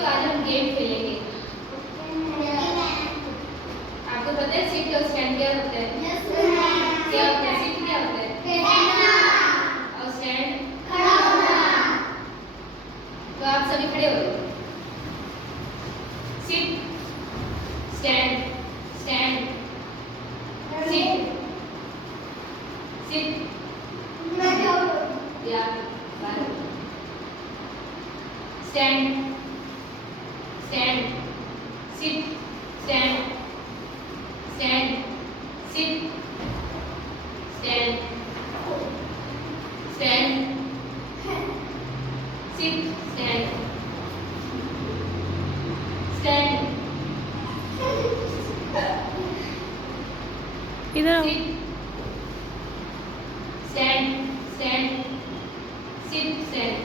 बच्चों आज हम गेम खेलेंगे। आपको पता है सिट और स्टैंड क्या होता है? क्या होता है? सिट क्या होता है? और स्टैंड खड़ा होना। तो आप सभी खड़े हो जाओ। Sit, stand, stand, sit, sit, या stand, stand, sit, stand, stand, sit, stand, stand, sit, stand, stand, इधर आओ। Sit, stand, stand, sit, stand,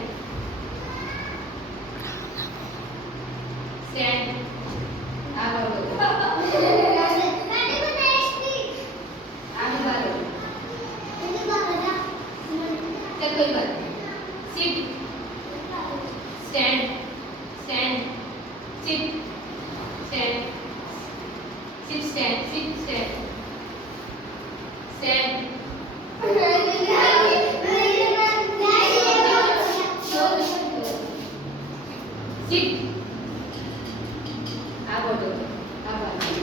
stand, आगे बढ़ो, आगे बढ़ो, चल कोई बात नहीं। Sit, stand, stand, sit, stand, sit, stand, sit, stand, stand, sit, आगे बढ़ो, आगे।